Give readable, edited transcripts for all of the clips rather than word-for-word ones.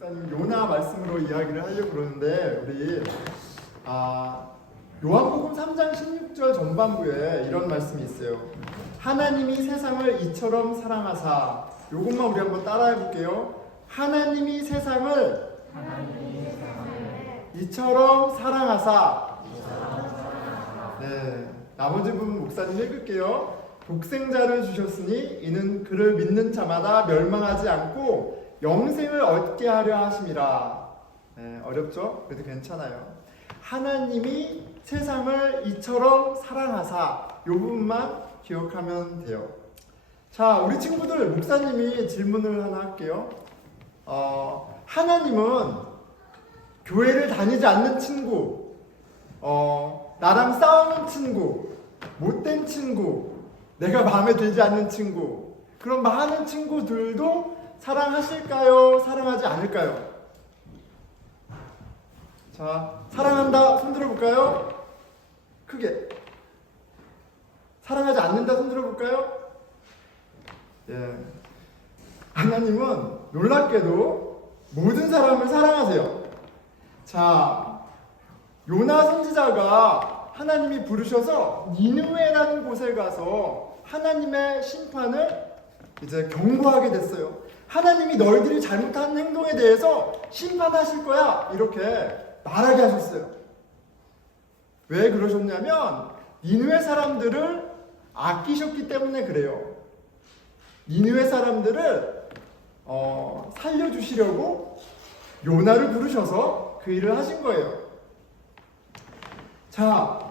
목사님 요나 말씀으로 이야기를 하려고 그러는데 우리 요한복음 3장 16절 전반부에 이런 말씀이 있어요. 하나님이 세상을 이처럼 사랑하사. 요것만 우리 한번 따라해 볼게요. 하나님이 세상을 이처럼 사랑하사. 네, 나머지 부분 목사님 읽을게요. 독생자를 주셨으니 이는 그를 믿는 자마다 멸망하지 않고 영생을 얻게 하려 하심이라. 네, 어렵죠? 그래도 괜찮아요. 하나님이 세상을 이처럼 사랑하사. 이 부분만 기억하면 돼요. 자, 우리 친구들, 목사님이 질문을 하나 할게요. 하나님은 교회를 다니지 않는 친구, 나랑 싸우는 친구, 못된 친구, 내가 마음에 들지 않는 친구, 그런 많은 친구들도 사랑하실까요? 사랑하지 않을까요? 자, 사랑한다 손 들어볼까요? 크게. 사랑하지 않는다 손 들어볼까요? 예. 하나님은 놀랍게도 모든 사람을 사랑하세요. 자, 요나 선지자가 하나님이 부르셔서 니느웨라는 곳에 가서 하나님의 심판을 이제 경고하게 됐어요. 하나님이 너희들이 잘못한 행동에 대해서 심판하실 거야, 이렇게 말하게 하셨어요. 왜 그러셨냐면 니느웨 사람들을 아끼셨기 때문에 그래요. 니느웨 사람들을 살려주시려고 요나를 부르셔서 그 일을 하신 거예요. 자,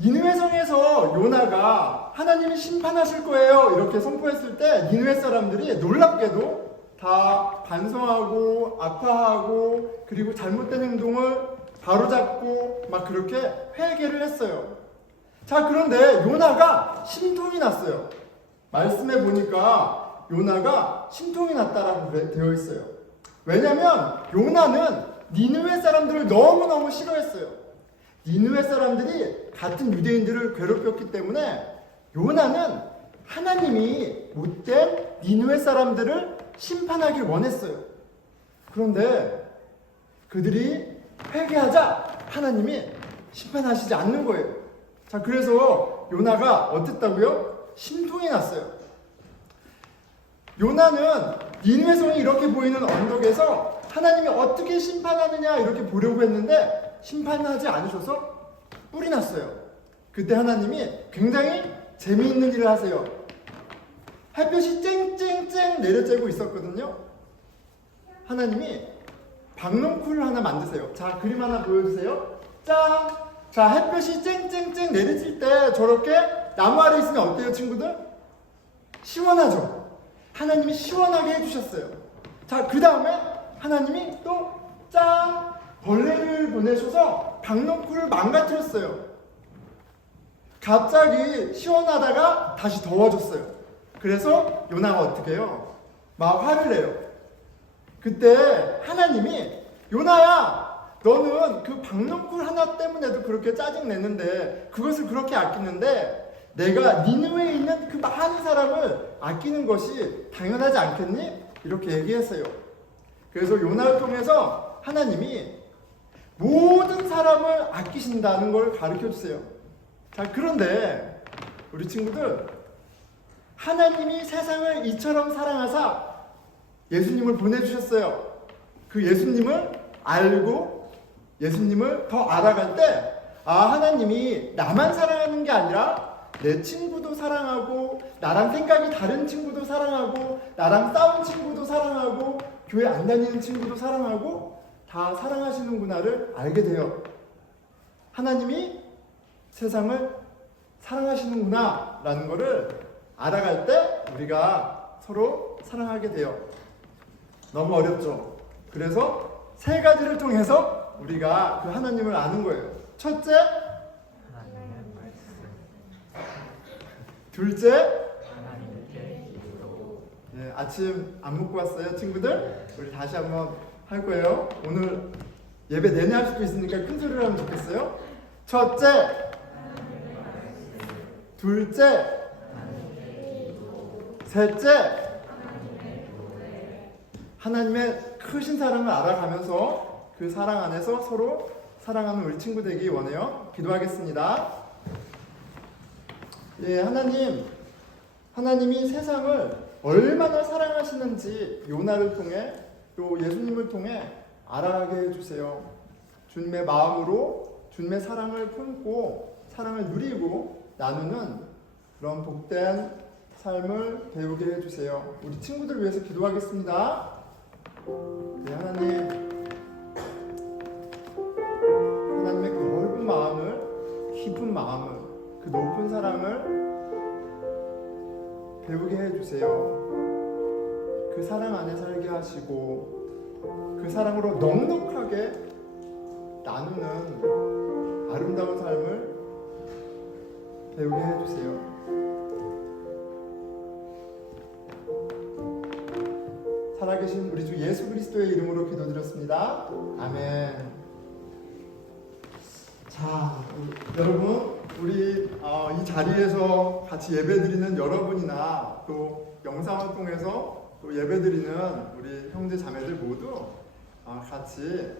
니느웨 성에서 요나가 하나님이 심판하실 거예요 이렇게 선포했을 때 니느웨 사람들이 놀랍게도 다 반성하고 아파하고 그리고 잘못된 행동을 바로잡고 막 그렇게 회개를 했어요. 자, 그런데 요나가 심통이 났어요. 말씀해 보니까 요나가 심통이 났다라고 되어 있어요. 왜냐면 요나는 니느웨 사람들을 너무너무 싫어했어요. 니느웨 사람들이 같은 유대인들을 괴롭혔기 때문에 요나는 하나님이 못된 니느웨 사람들을 심판하길 원했어요. 그런데 그들이 회개하자 하나님이 심판하시지 않는 거예요. 자, 그래서 요나가 어땠다고요? 심통이 났어요. 요나는 니느웨 성이 이렇게 보이는 언덕에서 하나님이 어떻게 심판하느냐 이렇게 보려고 했는데 심판하지 않으셔서 뿔이 났어요. 그때 하나님이 굉장히 재미있는 일을 하세요. 햇볕이 쨍쨍쨍 내려쬐고 있었거든요. 하나님이 박농쿨을 하나 만드세요. 자, 그림 하나 보여주세요. 짠! 자, 햇볕이 쨍쨍쨍 내리칠 때 저렇게 나무 아래 있으면 어때요, 친구들? 시원하죠? 하나님이 시원하게 해주셨어요. 자, 그 다음에 하나님이 또 짠! 벌레를 보내셔서 박농쿨을 망가뜨렸어요. 갑자기 시원하다가 다시 더워졌어요. 그래서 요나가 어떻게 해요? 막 화를 내요. 그때 하나님이 요나야, 너는 그 박농쿨 하나 때문에도 그렇게 짜증내는데 그것을 그렇게 아끼는데 내가 니느웨에 있는 그 많은 사람을 아끼는 것이 당연하지 않겠니? 이렇게 얘기했어요. 그래서 요나를 통해서 하나님이 모든 사람을 아끼신다는 걸 가르쳐 주세요. 자, 그런데 우리 친구들, 하나님이 세상을 이처럼 사랑하사 예수님을 보내주셨어요. 그 예수님을 알고 예수님을 더 알아갈 때, 하나님이 나만 사랑하는 게 아니라 내 친구도 사랑하고, 나랑 생각이 다른 친구도 사랑하고, 나랑 싸운 친구도 사랑하고, 교회 안 다니는 친구도 사랑하고, 다 사랑하시는구나를 알게 돼요. 하나님이 세상을 사랑하시는구나 라는 것을 알아갈 때 우리가 서로 사랑하게 돼요. 너무 어렵죠? 그래서 세 가지를 통해서 우리가 그 하나님을 아는 거예요. 첫째, 둘째, 네, 아침 안 먹고 왔어요, 친구들? 우리 다시 한번 할 거예요. 오늘 예배 내내 할 수도 있으니까 큰 소리로 하면 좋겠어요. 첫째, 둘째, 셋째, 하나님의 크신 사랑을 알아가면서 그 사랑 안에서 서로 사랑하는 우리 친구 되기 원해요. 기도하겠습니다. 예, 하나님이 세상을 얼마나 사랑하시는지 요나를 통해 또 예수님을 통해 알아가게 해주세요. 주님의 마음으로 주님의 사랑을 품고 사랑을 누리고 나누는 그런 복된 삶을 배우게 해주세요. 우리 친구들 위해서 기도하겠습니다. 네, 하나님의 그 넓은 마음을, 깊은 마음을, 그 높은 사랑을 배우게 해주세요. 그 사랑 안에 살게 하시고 그 사랑으로 넉넉하게 나누는 아름다운 삶을 배우게 해주세요. 살아계신 우리 주 예수 그리스도의 이름으로 기도드렸습니다. 아멘. 자, 여러분, 우리 이 자리에서 같이 예배드리는 여러분이나 또 영상을 통해서 또 예배드리는 우리 형제 자매들 모두 같이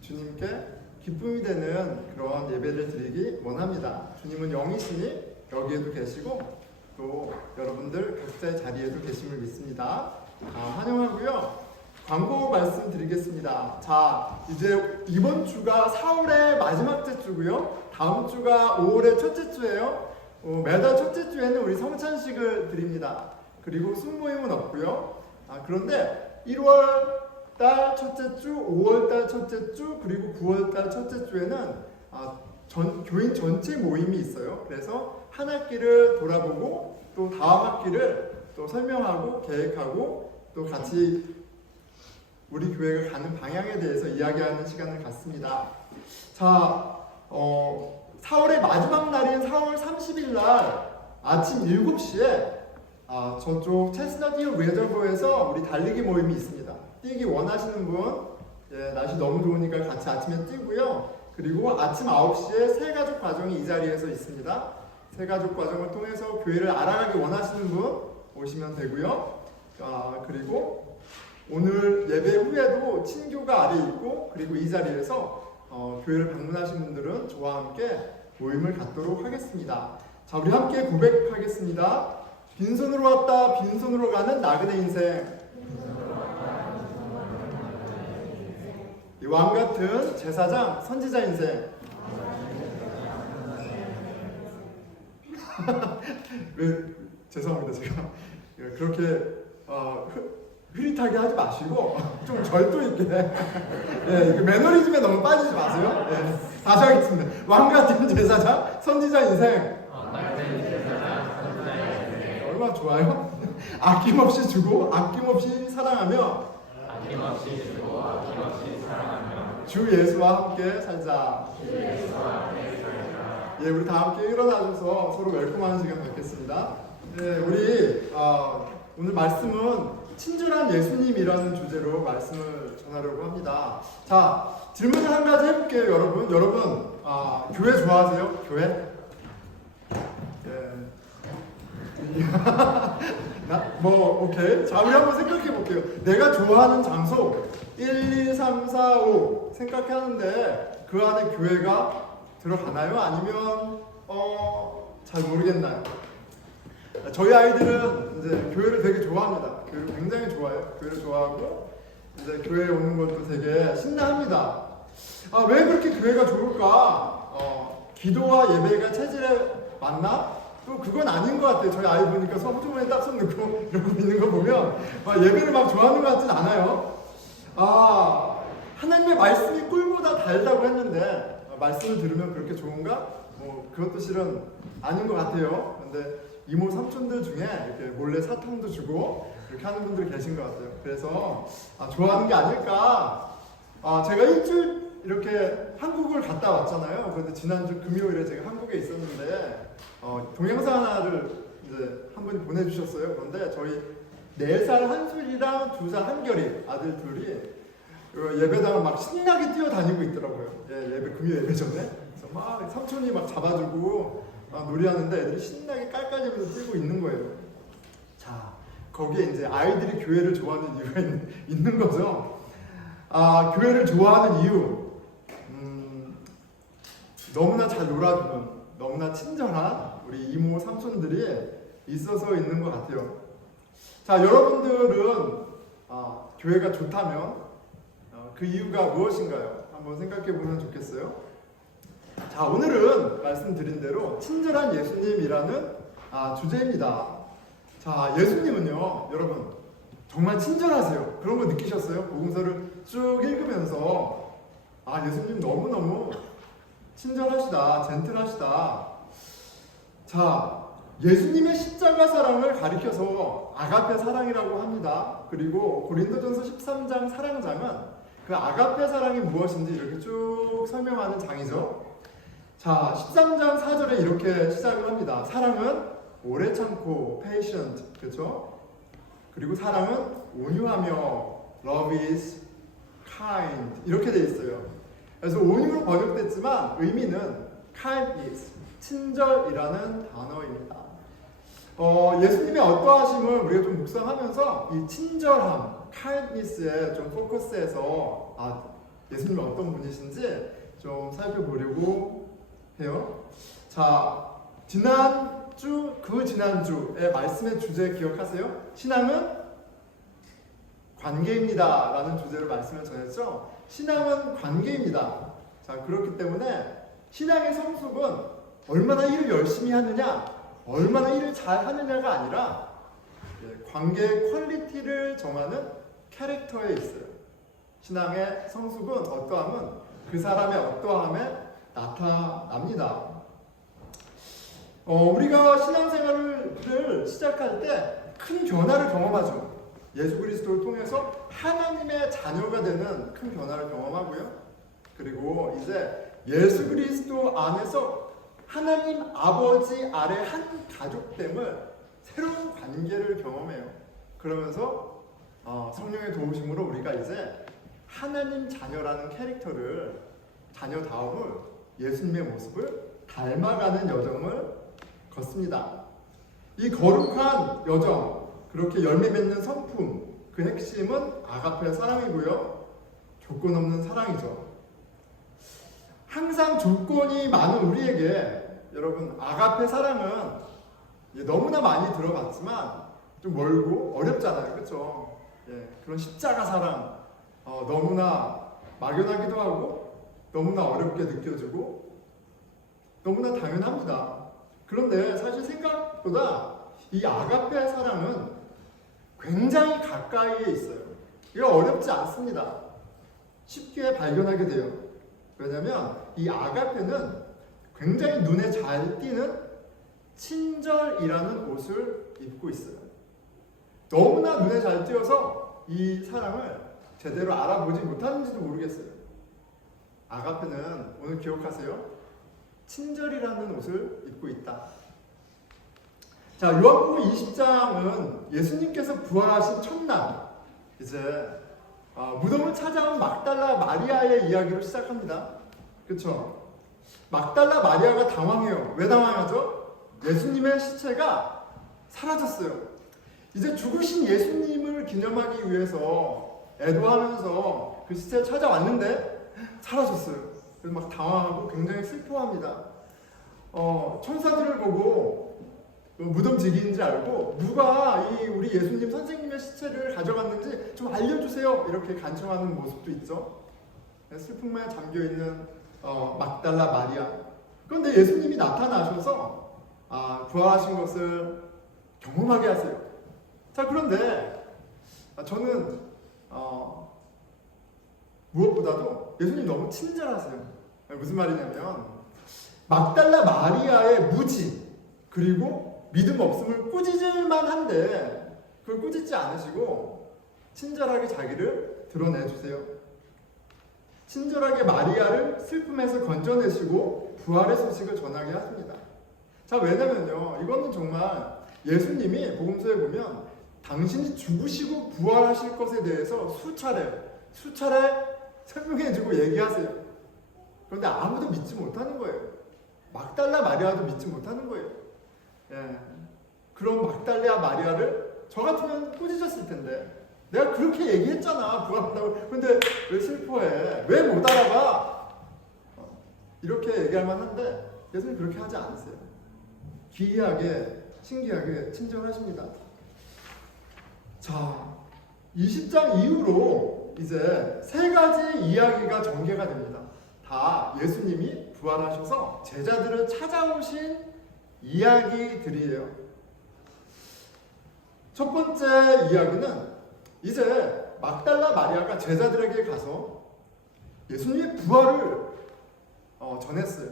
주님께 기쁨이 되는 그런 예배를 드리기 원합니다. 주님은 영이시니 여기에도 계시고 또 여러분들 각자의 자리에도 계심을 믿습니다. 환영하고요. 광고 말씀드리겠습니다. 자, 이제 이번 주가 4월의 마지막 주고요. 다음 주가 5월의 첫째 주예요. 매달 첫째 주에는 우리 성찬식을 드립니다. 그리고 순모임은 없고요. 그런데 1월 달 첫째 주, 5월 달 첫째 주, 그리고 9월 달 첫째 주에는 교인 전체 모임이 있어요. 그래서 한 학기를 돌아보고 또 다음 학기를 또 설명하고 계획하고 또 같이 우리 교회가 가는 방향에 대해서 이야기하는 시간을 갖습니다. 자, 4월의 마지막 날인 4월 30일 날 아침 7시에 저쪽 체스넛 힐 레저버에서 우리 달리기 모임이 있습니다. 뛰기 원하시는 분, 날씨 너무 좋으니까 같이 아침에 뛰고요. 그리고 아침 9시에 새가족 과정이 이 자리에서 있습니다. 새가족 과정을 통해서 교회를 알아가기 원하시는 분 오시면 되고요. 그리고 오늘 예배 후에도 친교가 아래 있고 그리고 이 자리에서 교회를 방문하신 분들은 저와 함께 모임을 갖도록 하겠습니다. 자, 우리 함께 고백하겠습니다. 빈손으로 왔다 빈손으로 가는 나그네 인생, 이 왕같은 제사장 선지자 인생. 죄송합니다. 제가 그렇게 흐릿하게 하지 마시고 좀 절도 있게 매너리즘에 너무 빠지지 마세요. 다시 하겠습니다. 왕같은 제사장 선지자 인생. 얼마나 좋아요? 아낌없이 주고 아낌없이 사랑하며 주 예수와 함께 살자. 우리 다 함께 일어나셔서 서로 웰컴하는 시간 갖겠습니다. 우리 오늘 말씀은 친절한 예수님이라는 주제로 말씀을 전하려고 합니다. 자, 질문을 한 가지 해볼게요, 여러분. 교회 좋아하세요? 교회? 오케이. 자, 우리 한번 생각해 볼게요. 내가 좋아하는 장소 1, 2, 3, 4, 5 생각하는데 그 안에 교회가 들어가나요? 아니면 잘 모르겠나요? 저희 아이들은 이제 교회를 되게 좋아합니다. 교회를 굉장히 좋아해요. 교회를 좋아하고 이제 교회에 오는 것도 되게 신나합니다. 왜 그렇게 교회가 좋을까? 기도와 예배가 체질에 맞나? 또 그건 아닌 것 같아요. 저희 아이 보니까 호주머니에 딱 손 넣고 이러고 있는 거 보면 예배를 막 좋아하는 것 같진 않아요. 하나님의 말씀이 꿀보다 달다고 했는데 말씀을 들으면 그렇게 좋은가? 그것도 실은 아닌 것 같아요. 근데 이모 삼촌들 중에 이렇게 몰래 사탕도 주고 이렇게 하는 분들이 계신 것 같아요. 그래서 좋아하는 게 아닐까? 제가 일주일 이렇게 한국을 갔다 왔잖아요. 그런데 지난주 금요일에 제가 한국에 있었는데 동영상 하나를 이제 한 분이 보내주셨어요. 그런데 저희 4살 한술이랑 2살 한결이 아들 둘이 예배당을 막 신나게 뛰어다니고 있더라고요. 금요 예배 전에. 그래서 막 삼촌이 막 잡아주고 놀이하는데 애들이 신나게 깔깔대면서 뛰고 있는 거예요. 자, 거기에 이제 아이들이 교회를 좋아하는 이유가 있는 거죠. 교회를 좋아하는 이유, 너무나 잘 놀아주는, 너무나 친절한 우리 이모 삼촌들이 있어서 있는 것 같아요. 자, 여러분들은 교회가 좋다면 그 이유가 무엇인가요? 한번 생각해 보면 좋겠어요. 자, 오늘은 말씀드린 대로 친절한 예수님이라는 주제입니다. 자, 예수님은요, 여러분 정말 친절하세요. 그런 거 느끼셨어요? 복음서를 쭉 읽으면서 예수님 너무너무 친절하시다, 젠틀하시다. 자, 예수님의 십자가 사랑을 가리켜서 아가페 사랑이라고 합니다. 그리고 고린도전서 13장 사랑장은 그 아가페 사랑이 무엇인지 이렇게 쭉 설명하는 장이죠. 자, 13장 4절에 이렇게 시작을 합니다. 사랑은 오래 참고, patient, 그렇죠? 그리고 사랑은 온유하며, love is kind, 이렇게 돼 있어요. 그래서 온유로 번역됐지만 의미는 kindness, 친절이라는 단어입니다. 예수님의 어떠하심을 우리가 좀 묵상하면서 이 친절함, kindness에 좀 포커스해서 예수님이 어떤 분이신지 좀 살펴보려고 해요. 자, 지난주의 말씀의 주제 기억하세요? 신앙은 관계입니다 라는 주제로 말씀을 전했죠. 신앙은 관계입니다. 자, 그렇기 때문에 신앙의 성숙은 얼마나 일을 열심히 하느냐, 얼마나 일을 잘 하느냐가 아니라 관계의 퀄리티를 정하는 캐릭터에 있어요. 신앙의 성숙은 어떠함은 그 사람의 어떠함에 나타납니다. 우리가 신앙생활을 시작할 때 큰 변화를 경험하죠. 예수 그리스도를 통해서 하나님의 자녀가 되는 큰 변화를 경험하고요. 그리고 이제 예수 그리스도 안에서 하나님 아버지 아래 한 가족됨을, 새로운 관계를 경험해요. 그러면서 성령의 도우심으로 우리가 이제 하나님 자녀라는 캐릭터를, 자녀다움을, 예수님의 모습을 닮아가는 여정을 걷습니다. 이 거룩한 여정, 그렇게 열매 맺는 성품, 그 핵심은 아가페 사랑이고요. 조건 없는 사랑이죠. 항상 조건이 많은 우리에게, 여러분, 아가페 사랑은 너무나 많이 들어봤지만 좀 멀고 어렵잖아요. 그렇죠? 그런 십자가 사랑, 너무나 막연하기도 하고 너무나 어렵게 느껴지고 너무나 당연합니다. 그런데 사실 생각보다 이 아가페 사랑은 굉장히 가까이에 있어요. 이거 어렵지 않습니다. 쉽게 발견하게 돼요. 왜냐하면 이 아가페는 굉장히 눈에 잘 띄는 친절이라는 옷을 입고 있어요. 너무나 눈에 잘 띄어서 이 사랑을 제대로 알아보지 못하는지도 모르겠어요. 아가페는 오늘 기억하세요. 친절이라는 옷을 입고 있다. 자, 요한복음 20장은 예수님께서 부활하신 첫날, 이제 무덤을 찾아온 막달라 마리아의 이야기로 시작합니다. 그렇죠? 막달라 마리아가 당황해요. 왜 당황하죠? 예수님의 시체가 사라졌어요. 이제 죽으신 예수님을 기념하기 위해서 애도하면서 그 시체를 찾아왔는데 사라졌어요. 그래서 막 당황하고 굉장히 슬퍼합니다. 천사들을 보고 무덤지기인지 알고 누가 우리 예수님 선생님의 시체를 가져갔는지 좀 알려주세요, 이렇게 간청하는 모습도 있죠. 슬픔에 잠겨있는 막달라 마리아. 그런데 예수님이 나타나셔서 부활하신 것을 경험하게 하세요. 자, 그런데 저는 무엇보다도 예수님 너무 친절하세요. 무슨 말이냐면 막달라 마리아의 무지, 그리고 믿음 없음을 꾸짖을만 한데 그걸 꾸짖지 않으시고 친절하게 자기를 드러내주세요. 친절하게 마리아를 슬픔에서 건져내시고 부활의 소식을 전하게 하십니다. 자, 왜냐면요, 이거는 정말 예수님이 복음서에 보면 당신이 죽으시고 부활하실 것에 대해서 수차례 설명해주고 얘기하세요. 그런데 아무도 믿지 못하는 거예요. 막달라 마리아도 믿지 못하는 거예요. 그런 막달라 마리아를 저 같으면 꾸짖었을 텐데. 내가 그렇게 얘기했잖아, 부활한다고. 근데 왜 슬퍼해? 왜 못 알아봐? 이렇게 얘기할 만한데 예수님 그렇게 하지 않으세요. 기이하게, 신기하게 친절을 하십니다. 자, 20장 이후로 이제 세 가지 이야기가 전개가 됩니다. 다 예수님이 부활하셔서 제자들을 찾아오신 이야기들이에요. 첫 번째 이야기는 이제 막달라 마리아가 제자들에게 가서 예수님의 부활을 전했어요.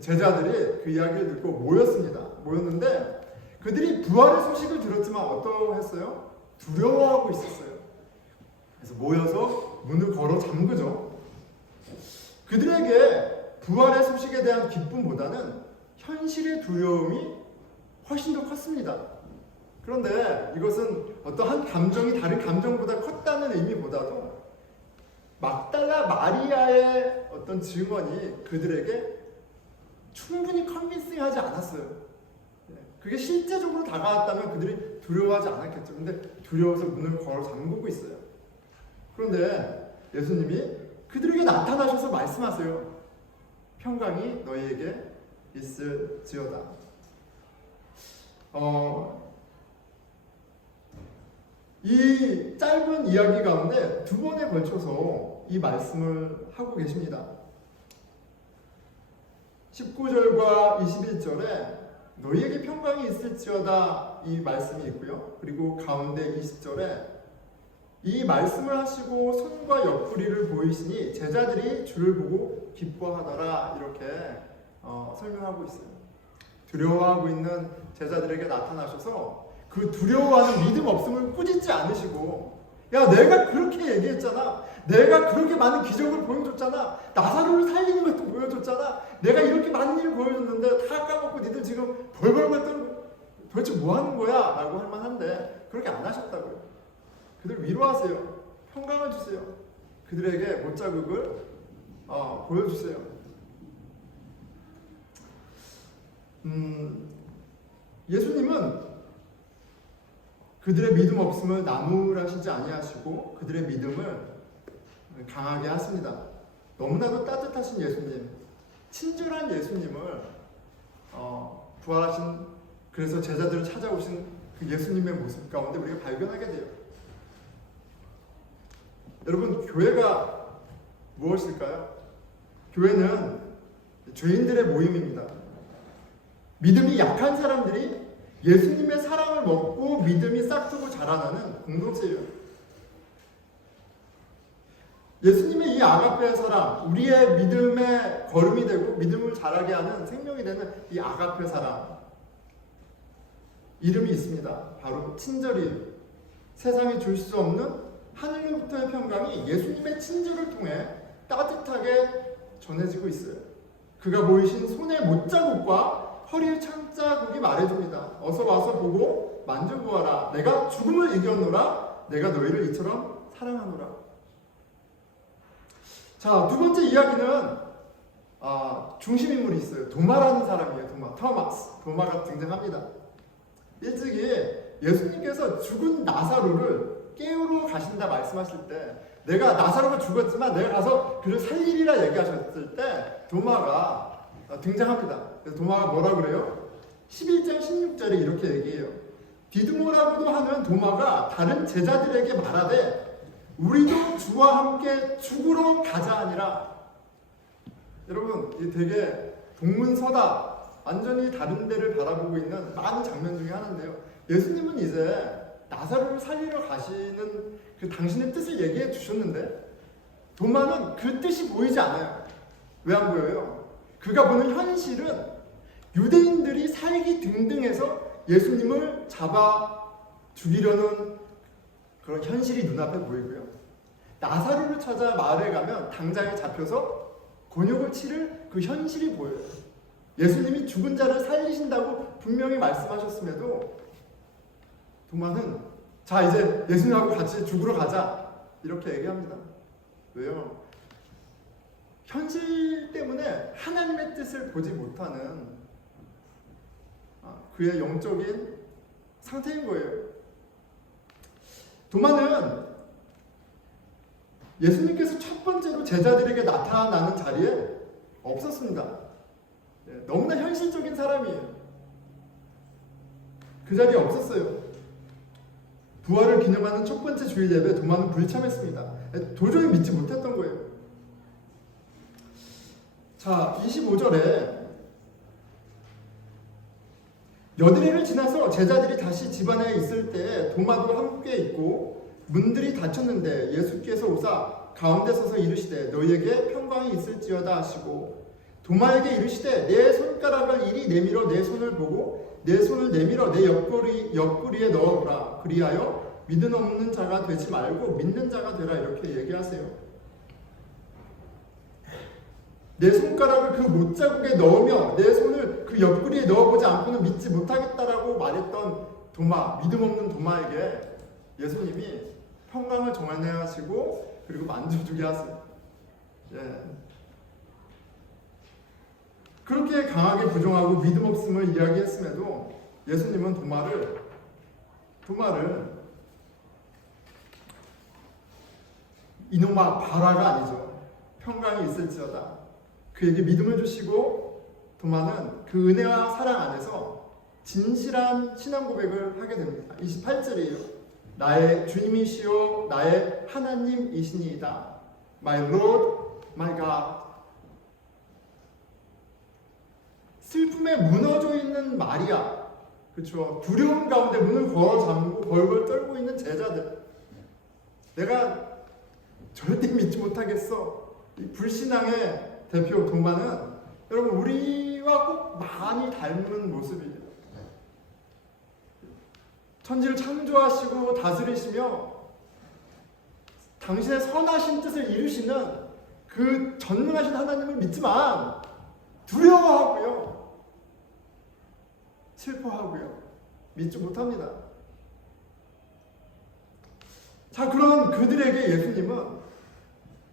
제자들이 그 이야기를 듣고 모였습니다. 모였는데 그들이 부활의 소식을 들었지만 어떠했어요? 두려워하고 있었어요. 그래서 모여서 문을 걸어 잠그죠. 그들에게 부활의 소식에 대한 기쁨보다는 현실의 두려움이 훨씬 더 컸습니다. 그런데 이것은 어떠한 감정이 다른 감정보다 컸다는 의미보다도 막달라 마리아의 어떤 증언이 그들에게 충분히 컨빈싱하지 않았어요. 그게 실제적으로 다가왔다면 그들이 두려워하지 않았겠죠. 근데 두려워서 문을 걸어 잠그고 있어요. 그런데 예수님이 그들에게 나타나셔서 말씀하세요. 평강이 너희에게 있을지어다. 이 짧은 이야기 가운데 두 번에 걸쳐서 이 말씀을 하고 계십니다. 19절과 21절에 너희에게 평강이 있을지어다 이 말씀이 있고요. 그리고 가운데 20절에 이 말씀을 하시고 손과 옆구리를 보이시니 제자들이 주를 보고 기뻐하더라 이렇게 설명하고 있어요. 두려워하고 있는 제자들에게 나타나셔서 그 두려워하는 믿음 없음을 꾸짖지 않으시고 야 내가 그렇게 얘기했잖아. 내가 그렇게 많은 기적을 보여줬잖아. 나사로를 살리는 것도 보여줬잖아. 내가 이렇게 많은 일을 보여줬는데 다 까먹고 니들 지금 벌벌벌 떨고 도대체 뭐 하는 거야? 라고 할 만한데 그렇게 안 하셨다고요. 그들 위로하세요. 평강을 주세요. 그들에게 못자국을 보여주세요. 예수님은 그들의 믿음 없음을 나무라시지 아니하시고 그들의 믿음을 강하게 하십니다. 너무나도 따뜻하신 예수님, 친절한 예수님을 부활하신 그래서 제자들을 찾아오신 그 예수님의 모습 가운데 우리가 발견하게 돼요. 여러분, 교회가 무엇일까요? 교회는 죄인들의 모임입니다. 믿음이 약한 사람들이 예수님의 사랑을 먹고 믿음이 싹트고 자라나는 공동체예요. 예수님의 이 아가페의 사랑, 우리의 믿음의 걸음이 되고 믿음을 자라게 하는 생명이 되는 이 아가페 사랑 이름이 있습니다. 바로 친절이 세상이 줄 수 없는 하늘로부터의 평강이 예수님의 친절을 통해 따뜻하게 전해지고 있어요. 그가 보이신 손의 못자국과 허리의 창자국이 말해줍니다. 어서 와서 보고 만져보아라. 내가 죽음을 이겼노라. 내가 너희를 이처럼 사랑하노라. 자, 두 번째 이야기는 중심인물이 있어요. 도마라는 사람이에요. 토마스. 도마가 등장합니다. 일찍이 예수님께서 죽은 나사로를 깨우러 가신다 말씀하실 때 내가 나사로가 죽었지만 내가 가서 그를 살리리라 얘기하셨을 때 도마가 등장합니다. 그래서 도마가 뭐라 그래요? 11장 16절에 이렇게 얘기해요. 디드모라고도 하는 도마가 다른 제자들에게 말하되 우리도 주와 함께 죽으러 가자 하니라. 여러분, 이 되게 동문서다. 완전히 다른 데를 바라보고 있는 많은 장면 중에 하나인데요. 예수님은 이제 나사로를 살리러 가시는 그 당신의 뜻을 얘기해 주셨는데 도마는 그 뜻이 보이지 않아요. 왜 안 보여요? 그가 보는 현실은 유대인들이 살기 등등해서 예수님을 잡아 죽이려는 그런 현실이 눈앞에 보이고요. 나사로를 찾아 마을에 가면 당장에 잡혀서 곤욕을 치를 그 현실이 보여요. 예수님이 죽은 자를 살리신다고 분명히 말씀하셨음에도 도마는 자 이제 예수님하고 같이 죽으러 가자 이렇게 얘기합니다. 왜요? 현실 때문에 하나님의 뜻을 보지 못하는 그의 영적인 상태인 거예요. 도마는 예수님께서 첫 번째로 제자들에게 나타나는 자리에 없었습니다. 너무나 현실적인 사람이에요. 그 자리에 없었어요. 부활을 기념하는 첫 번째 주일 예배 도마는 불참했습니다. 도저히 믿지 못했던 거예요. 자, 25절에 여드레를 지나서 제자들이 다시 집 안에 있을 때 도마도 함께 있고 문들이 닫혔는데 예수께서 오사 가운데 서서 이르시되 너희에게 평강이 있을지어다 하시고 도마에게 이르시되 내 손가락을 이리 내밀어 내 손을 보고 내 손을 내밀어 내 옆구리에 넣어보라. 그리하여 믿음 없는 자가 되지 말고 믿는 자가 되라. 이렇게 얘기하세요. 내 손가락을 그 못자국에 넣으며 내 손을 그 옆구리에 넣어보지 않고는 믿지 못하겠다라고 말했던 도마, 믿음 없는 도마에게 예수님이 평강을 전하시고 그리고 만져주게 하세요. 예. 그렇게 강하게 부정하고 믿음 없음을 이야기했음에도 예수님은 도마를 이놈아 봐라가 아니죠. 평강이 있을지어다. 그에게 믿음을 주시고 도마는 그 은혜와 사랑 안에서 진실한 신앙 고백을 하게 됩니다. 28절이에요. 나의 주님이시요 나의 하나님이시니이다. My Lord, my God. 슬픔에 무너져 있는 마리아, 그렇죠? 두려움 가운데 문을 걸어 잠그고 벌벌 떨고 있는 제자들. 내가 절대 믿지 못하겠어. 이 불신앙의 대표 도마는 여러분 우리와 꼭 많이 닮은 모습이에요. 천지를 창조하시고 다스리시며 당신의 선하신 뜻을 이루시는 그 전능하신 하나님을 믿지만 두려워하고요. 슬퍼하고요. 믿지 못합니다. 자, 그런 그들에게 예수님은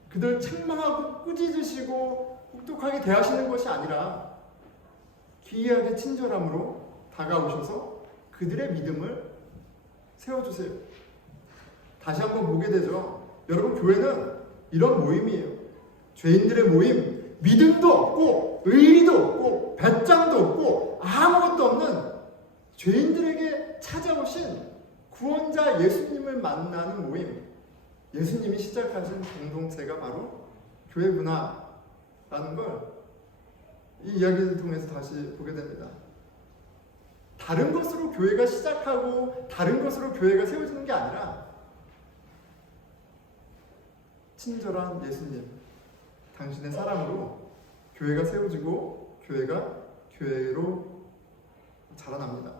그들 책망하고 꾸짖으시고 혹독하게 대하시는 것이 아니라 기이하게 친절함으로 다가오셔서 그들의 믿음을 세워주세요. 다시 한번 보게 되죠. 여러분, 교회는 이런 모임이에요. 죄인들의 모임, 믿음도 없고 의리도 없고 배짱도 없고 아무것도 없는 죄인들에게 찾아오신 구원자 예수님을 만나는 모임. 예수님이 시작하신 공동체가 바로 교회 문화라는 걸 이 이야기를 통해서 다시 보게 됩니다. 다른 것으로 교회가 시작하고 다른 것으로 교회가 세워지는 게 아니라 친절한 예수님, 당신의 사랑으로 교회가 세워지고 교회가 교회로 자라납니다.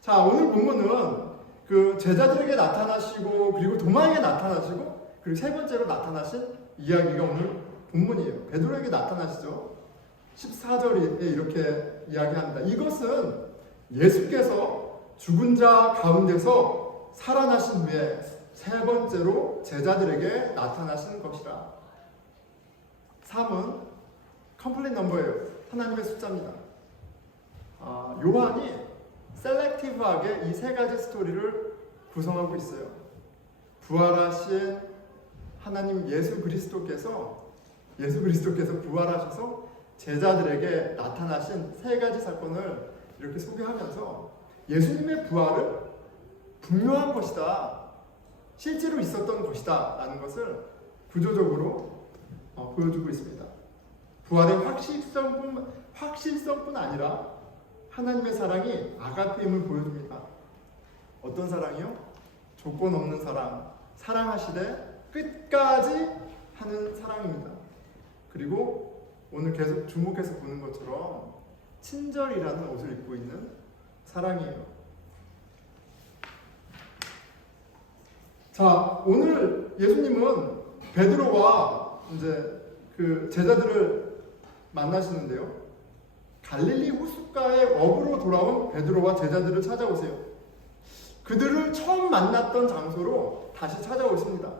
자, 오늘 본문은 그 제자들에게 나타나시고 그리고 도마에게 나타나시고 그리고 세 번째로 나타나신 이야기가 오늘 본문이에요. 베드로에게 나타나시죠. 14절에 이렇게 이야기합니다. 이것은 예수께서 죽은 자 가운데서 살아나신 후에 세 번째로 제자들에게 나타나신 것이라. 3은 컴플릿 넘버예요. 하나님의 숫자입니다. 요한이 셀렉티브하게 이 세 가지 스토리를 구성하고 있어요. 부활하신 하나님 예수 그리스도께서 부활하셔서 제자들에게 나타나신 세 가지 사건을 이렇게 소개하면서 예수님의 부활은 분명한 것이다, 실제로 있었던 것이다 라는 것을 구조적으로 보여주고 있습니다. 부활의 확실성뿐 아니라 하나님의 사랑이 아가페임을 보여줍니다. 어떤 사랑이요? 조건 없는 사랑, 사랑하시되 끝까지 하는 사랑입니다. 그리고 오늘 계속 주목해서 보는 것처럼 친절이라는 옷을 입고 있는 사랑이에요. 자, 오늘 예수님은 베드로와 이제 그 제자들을 만나시는데요. 갈릴리 호숫가의 어부로 돌아온 베드로와 제자들을 찾아오세요. 그들을 처음 만났던 장소로 다시 찾아오십니다.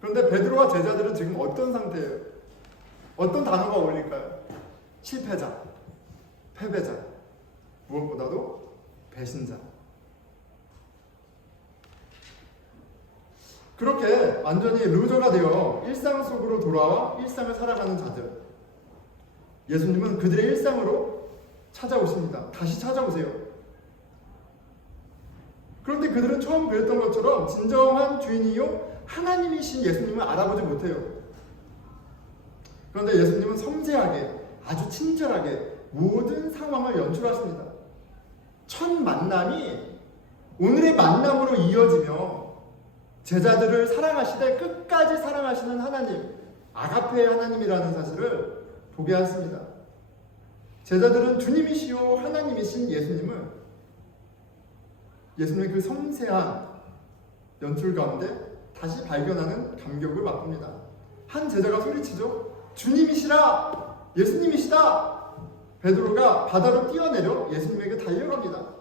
그런데 베드로와 제자들은 지금 어떤 상태예요? 어떤 단어가 어울릴까요? 실패자, 패배자, 무엇보다도 배신자. 그렇게 완전히 루저가 되어 일상 속으로 돌아와 일상을 살아가는 자들, 예수님은 그들의 일상으로 찾아오십니다. 다시 찾아오세요. 그런데 그들은 처음 그랬던 것처럼 진정한 주인이요 하나님이신 예수님을 알아보지 못해요. 그런데 예수님은 섬세하게, 아주 친절하게 모든 상황을 연출하십니다. 첫 만남이 오늘의 만남으로 이어지며 제자들을 사랑하시되 끝까지 사랑하시는 하나님, 아가페의 하나님이라는 사실을 보게 하십니다. 제자들은 주님이시요 하나님이신 예수님의 그 섬세한 연출 가운데 다시 발견하는 감격을 맛봅니다. 한 제자가 소리치죠. 주님이시라! 예수님이시다! 베드로가 바다로 뛰어내려 예수님에게 달려갑니다.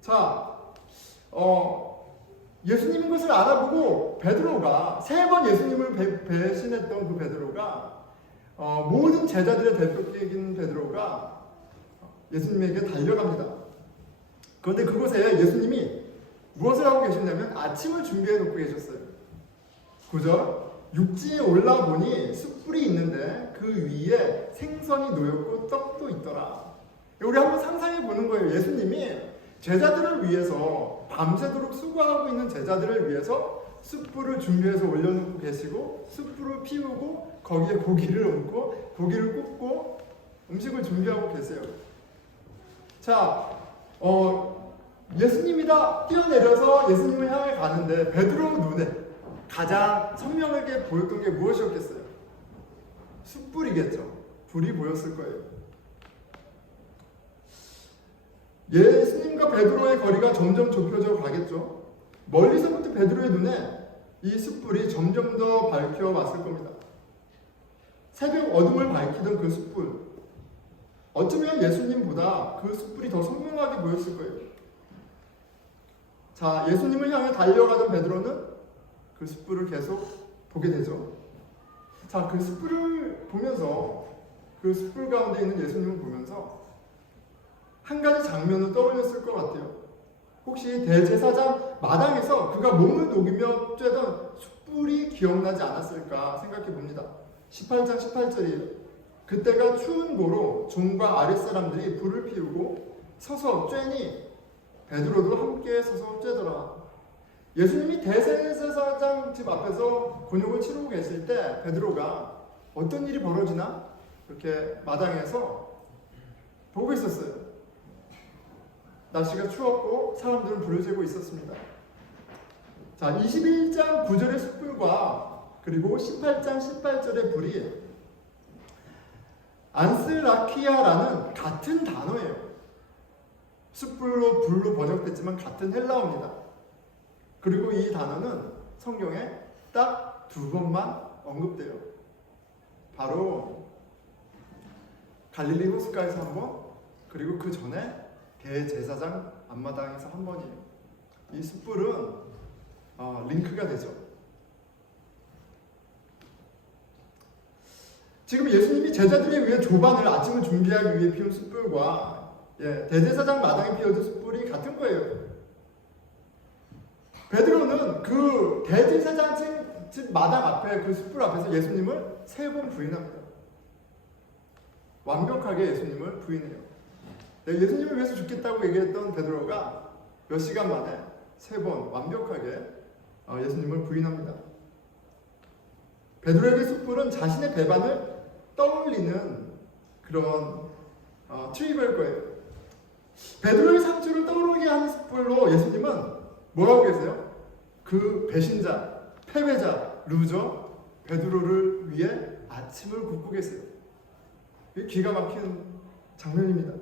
자, 예수님인 것을 알아보고 베드로가 3번 예수님을 배신했던 그 베드로가 모든 제자들의 대표격인 베드로가 예수님에게 달려갑니다. 그런데 그곳에 예수님이 무엇을 하고 계셨냐면 아침을 준비해 놓고 계셨어요. 9절, 육지에 올라보니 숯불이 있는데 그 위에 생선이 놓였고 떡도 있더라. 우리 한번 상상해 보는 거예요. 예수님이 제자들을 위해서 밤새도록 수고하고 있는 제자들을 위해서 숯불을 준비해서 올려놓고 계시고 숯불을 피우고 거기에 고기를 얹고 고기를 굽고 음식을 준비하고 계세요. 자, 예수님이다 뛰어내려서 예수님을 향해 가는데 베드로 눈에 가장 선명하게 보였던 게 무엇이었겠어요? 숯불이겠죠. 불이 보였을 거예요. 예수님과 베드로의 거리가 점점 좁혀져 가겠죠. 멀리서부터 베드로의 눈에 이 숯불이 점점 더 밝혀왔을 겁니다. 새벽 어둠을 밝히던 그 숯불, 어쩌면 예수님보다 그 숯불이 더 선명하게 보였을 거예요. 자, 예수님을 향해 달려가던 베드로는 그 숯불을 계속 보게 되죠. 자, 그 숯불을 보면서, 그 숯불 가운데 있는 예수님을 보면서 한 가지 장면을 떠올렸을 것 같아요. 혹시 대제사장 마당에서 그가 몸을 녹이며 쬐던 숯불이 기억나지 않았을까 생각해 봅니다. 18장 18절이에요. 그때가 추운 고로 종과 아랫사람들이 불을 피우고 서서 쬐니 베드로도 함께 서서 쬐더라. 예수님이 대제사장 집 앞에서 곤욕을 치르고 계실 때 베드로가 어떤 일이 벌어지나 이렇게 마당에서 보고 있었어요. 날씨가 추웠고 사람들은 불을 쬐고 있었습니다. 자, 21장 9절의 숯불과 그리고 18장 18절의 불이 안슬라키아라는 같은 단어예요. 숯불로 불로 번역됐지만 같은 헬라어입니다. 그리고 이 단어는 성경에 딱 2번만 언급돼요. 바로 갈릴리 호숫가에서 한 번, 그리고 그 전에 대제사장 앞마당에서 한 번이에요. 이 숯불은 링크가 되죠. 지금 예수님이 제자들에 위해 조반을 아침을 준비하기 위해 피운 숯불과 대제사장 마당에 피워진 숯불이 같은 거예요. 베드로는 그 대제사장 집 마당 앞에 그 숯불 앞에서 예수님을 3번 부인합니다. 완벽하게 예수님을 부인해요. 예수님을 위해서 죽겠다고 얘기했던 베드로가 몇 시간 만에 3번 완벽하게 예수님을 부인합니다. 베드로에게 숯불은 자신의 배반을 떠올리는 그런 트리거일 거예요. 베드로의 상처를 떠오르게 하는 숯불로 예수님은 뭐라고 계세요? 그 배신자, 패배자, 루저 베드로를 위해 아침을 굽고 계세요. 기가 막힌 장면입니다.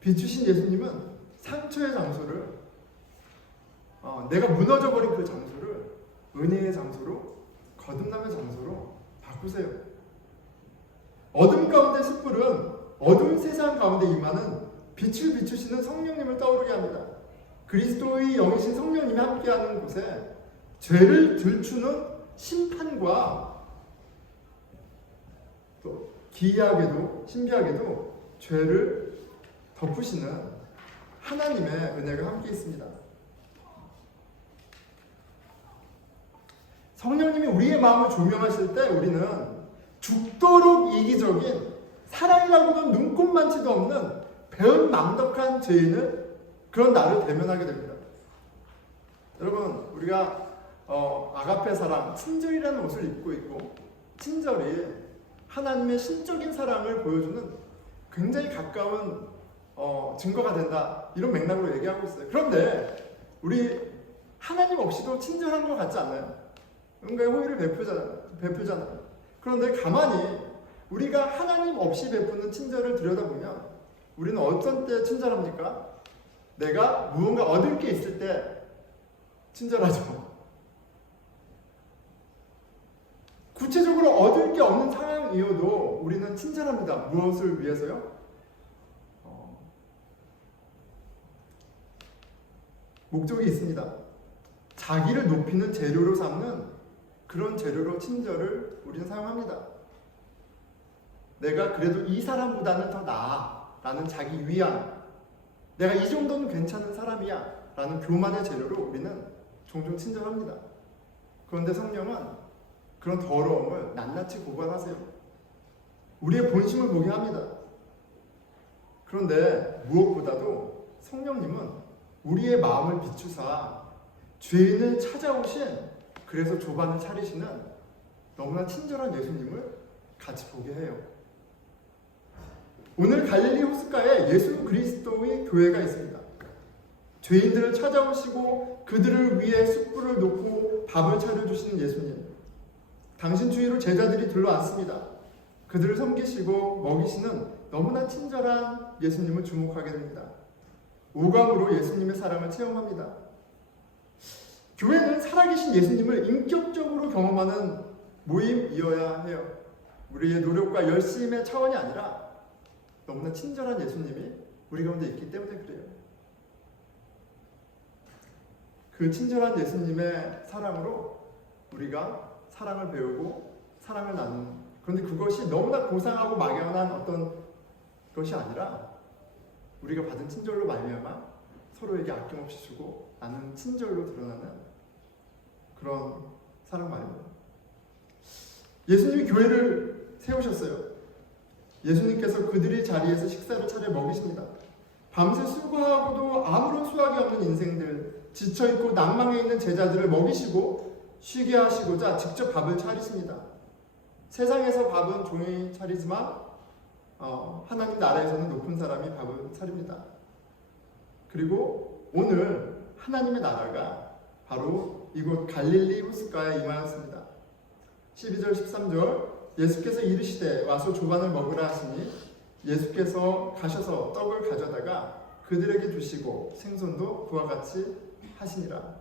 비추신 예수님은 상처의 장소를 내가 무너져버린 그 장소를 은혜의 장소로, 거듭남의 장소로 바꾸세요. 어둠 가운데 숯불은 어두운 세상 가운데 임하는 빛을 비추시는 성령님을 떠오르게 합니다. 그리스도의 영이신 성령님이 함께하는 곳에 죄를 들추는 심판과 또 기이하게도 신비하게도 죄를 덮으시는 하나님의 은혜가 함께 있습니다. 성령님이 우리의 마음을 조명하실 때 우리는 죽도록 이기적인 사랑이라고는 눈꼽만치도 없는 배은망덕한 죄인을 그런 나를 대면하게 됩니다. 여러분, 우리가 아가페 사랑, 친절이라는 옷을 입고 있고 친절이 하나님의 신적인 사랑을 보여주는 굉장히 가까운 증거가 된다, 이런 맥락으로 얘기하고 있어요. 그런데 우리 하나님 없이도 친절한 것 같지 않나요? 뭔가의 호의를 베풀잖아요. 그런데 가만히 우리가 하나님 없이 베푸는 친절을 들여다보면 우리는 어떤 때 친절합니까? 내가 무언가 얻을 게 있을 때 친절하죠. 구체적으로 얻을 게 없는 상황이어도 우리는 친절합니다. 무엇을 위해서요? 목적이 있습니다. 자기를 높이는 재료로 삼는 그런 재료로 친절을 우리는 사용합니다. 내가 그래도 이 사람보다는 더 나아 라는 자기 위안, 내가 이 정도는 괜찮은 사람이야 라는 교만의 재료로 우리는 종종 친절합니다. 그런데 성령은 그런 더러움을 낱낱이 고발하세요. 우리의 본심을 보게 합니다. 그런데 무엇보다도 성령님은 우리의 마음을 비추사 죄인을 찾아오신, 그래서 조반을 차리시는 너무나 친절한 예수님을 같이 보게 해요. 오늘 갈릴리 호숫가에 예수 그리스도의 교회가 있습니다. 죄인들을 찾아오시고 그들을 위해 숯불을 놓고 밥을 차려주시는 예수님. 당신 주위로 제자들이 들러앉습니다. 그들을 섬기시고 먹이시는 너무나 친절한 예수님을 주목하게 됩니다. 오감으로 예수님의 사랑을 체험합니다. 교회는 살아계신 예수님을 인격적으로 경험하는 모임이어야 해요. 우리의 노력과 열심의 차원이 아니라 너무나 친절한 예수님이 우리 가운데 있기 때문에 그래요. 그 친절한 예수님의 사랑으로 우리가 사랑을 배우고 사랑을 나누는, 그런데 그것이 너무나 고상하고 막연한 어떤 것이 아니라 우리가 받은 친절로 말미암아 서로에게 아낌없이 주고 나는 친절로 드러나는 그런 사랑 말입니다. 예수님이 교회를 세우셨어요. 예수님께서 그들이 자리에서 식사를 차려 먹이십니다. 밤새 수고하고도 아무런 수확이 없는 인생들, 지쳐있고 낭망해 있는 제자들을 먹이시고 쉬게 하시고자 직접 밥을 차리십니다. 세상에서 밥은 종이 차리지만 하나님 나라에서는 높은 사람이 밥을 차립니다. 그리고 오늘 하나님의 나라가 바로 이곳 갈릴리 호숫가에 임하였습니다. 12절 13절 예수께서 이르시되 와서 조반을 먹으라 하시니 예수께서 가셔서 떡을 가져다가 그들에게 주시고 생선도 그와 같이 하시니라.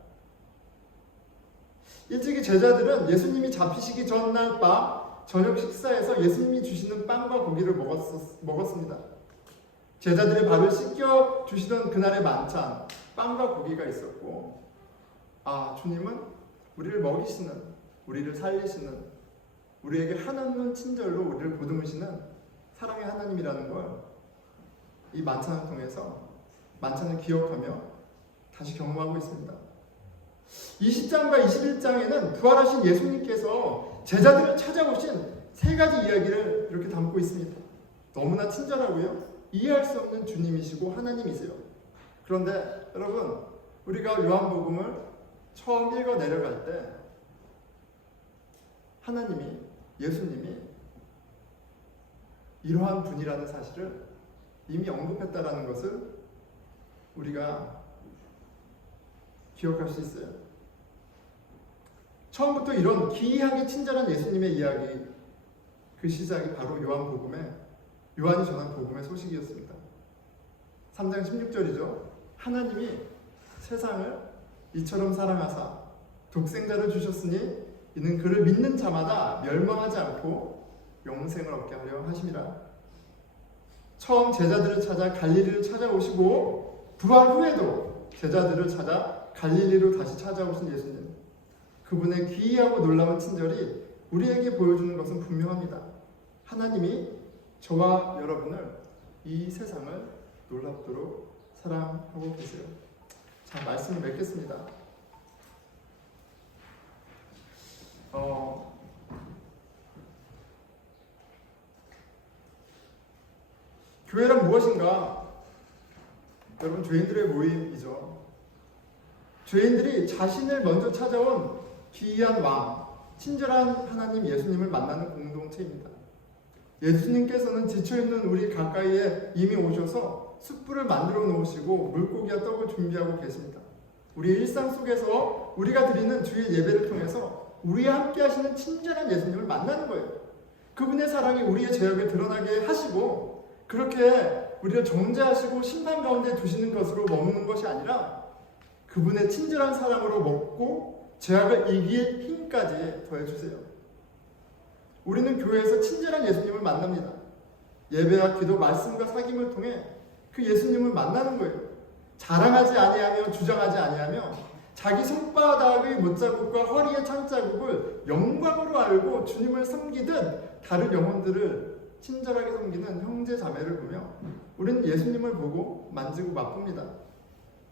일찍이 제자들은 예수님이 잡히시기 전날 밤 저녁 식사에서 예수님이 주시는 빵과 고기를 먹었습니다. 제자들의 밥을 씻겨 주시던 그날의 만찬, 빵과 고기가 있었고, 주님은 우리를 먹이시는, 우리를 살리시는, 우리에게 한없는 친절로 우리를 보듬으시는 사랑의 하나님이라는 걸 이 만찬을 통해서 만찬을 기억하며 다시 경험하고 있습니다. 20장과 21장에는 부활하신 예수님께서 제자들을 찾아오신 세 가지 이야기를 이렇게 담고 있습니다. 너무나 친절하고요, 이해할 수 없는 주님이시고 하나님이세요. 그런데 여러분, 우리가 요한복음을 처음 읽어 내려갈 때 하나님이, 예수님이 이러한 분이라는 사실을 이미 언급했다라는 것을 우리가 기억할 수 있어요. 처음부터 이런 기이하게 친절한 예수님의 이야기, 그 시작이 바로 요한이 전한 복음의 소식이었습니다. 3장 16절이죠. 하나님이 세상을 이처럼 사랑하사 독생자를 주셨으니 이는 그를 믿는 자마다 멸망하지 않고 영생을 얻게 하려 하심이라. 처음 제자들을 찾아 갈릴리를 찾아오시고 부활 후에도 제자들을 찾아 갈릴리로 다시 찾아오신 예수님, 그분의 기이하고 놀라운 친절이 우리에게 보여주는 것은 분명합니다. 하나님이 저와 여러분을, 이 세상을 놀랍도록 사랑하고 계세요. 자, 말씀을 맺겠습니다. 교회란 무엇인가? 여러분, 죄인들의 모임이죠. 죄인들이 자신을 먼저 찾아온 기이한 왕, 친절한 하나님 예수님을 만나는 공동체입니다. 예수님께서는 지쳐있는 우리 가까이에 이미 오셔서 숯불을 만들어 놓으시고 물고기와 떡을 준비하고 계십니다. 우리 일상 속에서 우리가 드리는 주일 예배를 통해서 우리와 함께 하시는 친절한 예수님을 만나는 거예요. 그분의 사랑이 우리의 죄악을 드러나게 하시고 그렇게 우리를 정죄하시고 심판 가운데 두시는 것으로 머무는 것이 아니라 그분의 친절한 사랑으로 먹고 죄악을 이길 힘까지 더해주세요. 우리는 교회에서 친절한 예수님을 만납니다. 예배와 기도, 말씀과 사귐을 통해 그 예수님을 만나는 거예요. 자랑하지 아니하며 주장하지 아니하며 자기 손바닥의 못자국과 허리의 창자국을 영광으로 알고 주님을 섬기듯 다른 영혼들을 친절하게 섬기는 형제 자매를 보며 우리는 예수님을 보고 만지고 맛봅니다.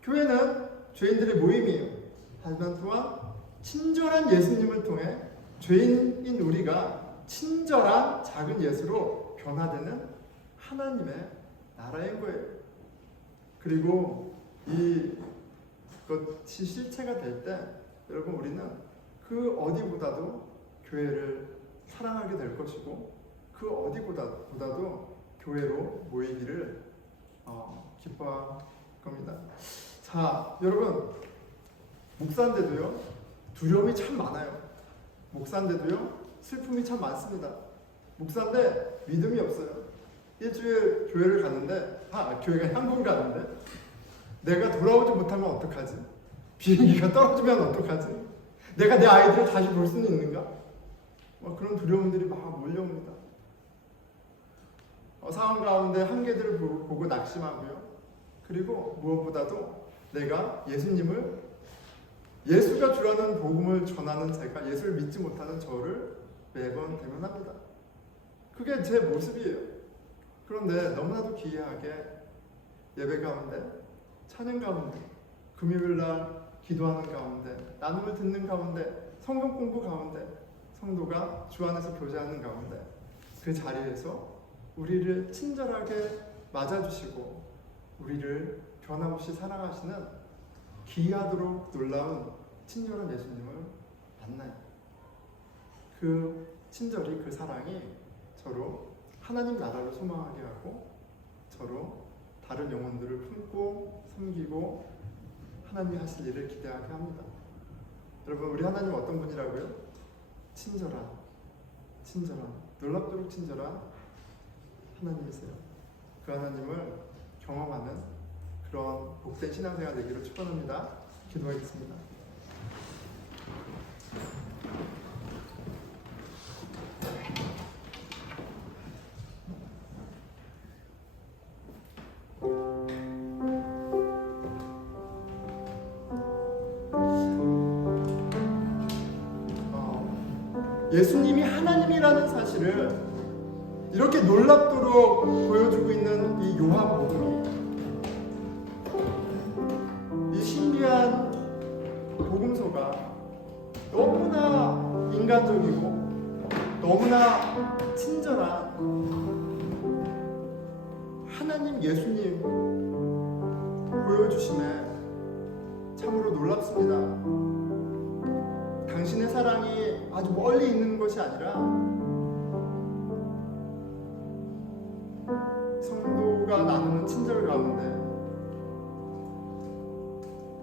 교회는 죄인들의 모임이에요. 하지만 또한 친절한 예수님을 통해 죄인인 우리가 친절한 작은 예수로 변화되는 하나님의 나라인 거예요. 그리고 이것이 실체가 될 때 여러분, 우리는 그 어디보다도 교회를 사랑하게 될 것이고 그 어디보다도 교회로 모이기를 기뻐할 겁니다. 자, 여러분, 목사인데도요 두려움이 참 많아요. 목사인데도요 슬픔이 참 많습니다. 목사인데 믿음이 없어요. 일주일 교회를 갔는데 교회가 한국 가는데 내가 돌아오지 못하면 어떡하지? 비행기가 떨어지면 어떡하지? 내가 내 아이들을 다시 볼 수는 있는가? 그런 두려움들이 막 몰려옵니다. 상황 가운데 한계들을 보고 낙심하고요. 그리고 무엇보다도 내가 예수가 주라는 복음을 전하는 제가 예수를 믿지 못하는 저를 매번 대면합니다. 그게 제 모습이에요. 그런데 너무나도 기이하게 예배 가운데, 찬양 가운데, 금요일날 기도하는 가운데, 나눔을 듣는 가운데, 성경 공부 가운데, 성도가 주 안에서 교제하는 가운데 그 자리에서 우리를 친절하게 맞아주시고 우리를 변함없이 사랑하시는 기이하도록 놀라운 친절한 예수님을 만나요. 그 친절이, 그 사랑이 저로 하나님 나라를 소망하게 하고 저로 다른 영혼들을 품고 섬기고 하나님이 하실 일을 기대하게 합니다. 여러분, 우리 하나님 어떤 분이라고요? 친절한, 놀랍도록 친절한 하나님이세요. 그 하나님을 경험하는 그런 복된 신앙생활 되기를 축원합니다. 기도하겠습니다. 예수님이 하나님이라는 사실을 이렇게 놀랍도록 보여주고 있는 이 요한복음이, 이 신비한 복음서가 너무나 인간적이고 너무나 친절한 하나님 예수님 보여주심에 참으로 놀랍습니다. 당신의 사랑이 아주 멀리 있는 것이 아니라 성도가 나누는 친절 가운데,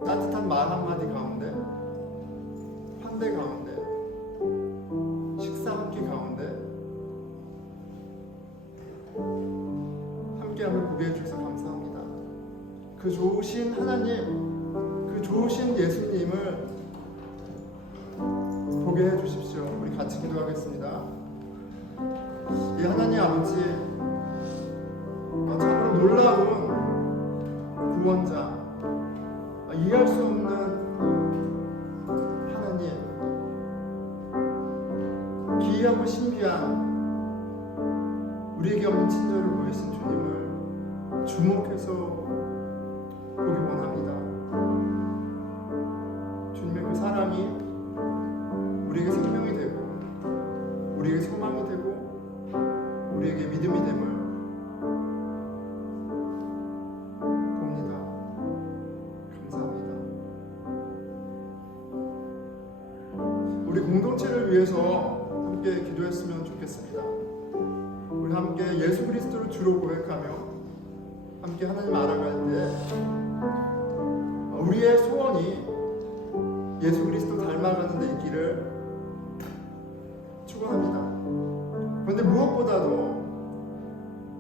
따뜻한 말 한마디 가운데, 환대 가운데, 식사 한 끼 가운데 함께함을 보게 해주셔서 감사합니다. 그 좋으신 하나님, 그 좋으신 예수님을 보게 해주십시오. 우리 같이 기도하겠습니다. 이 하나님 아버지, 참으로 놀라운 구원자, 이해할 수 없는 하나님, 기이하고 신비한 우리에게 없는 친절을 보이신 주님을 주목해서 보기 원합니다. 주님의 그 사랑이 우리에게 생명이 되고 우리에게 소망이 되고 우리에게 믿음이 됨을 우리 공동체를 위해서 함께 기도했으면 좋겠습니다. 우리 함께 예수 그리스도를 주로 고백하며 함께 하나님 알아갈 때 우리의 소원이 예수 그리스도 닮아가는 데 있기를 축원합니다. 그런데 무엇보다도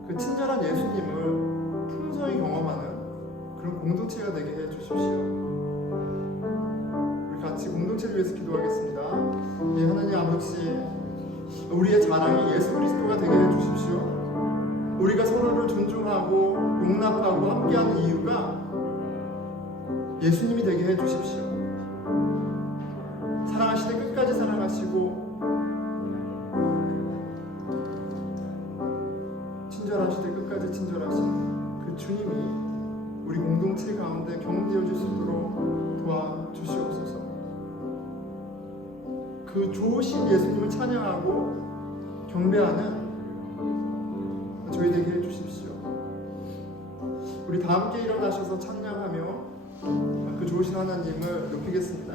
그 친절한 예수님을 풍성히 경험하는 그런 공동체가 되게 해 주십시오. 우리 같이 공동체를 위해서 기도하겠습니다. 예, 하나님 아버지, 우리의 자랑이 예수 그리스도가 되게 해 주십시오. 우리가 서로를 존중하고 용납하고 함께하는 이유가 예수님이 되게 해 주십시오. 사랑하시되 끝까지 사랑하시고 친절하시되 끝까지 친절하신 그 주님이 우리 공동체 가운데 경험되어질 수 있도록 도와주시옵소서. 그 좋으신 예수님을 찬양하고 경배하는 저희 되게 해주십시오. 우리 다 함께 일어나셔서 찬양하며 그 좋으신 하나님을 높이겠습니다.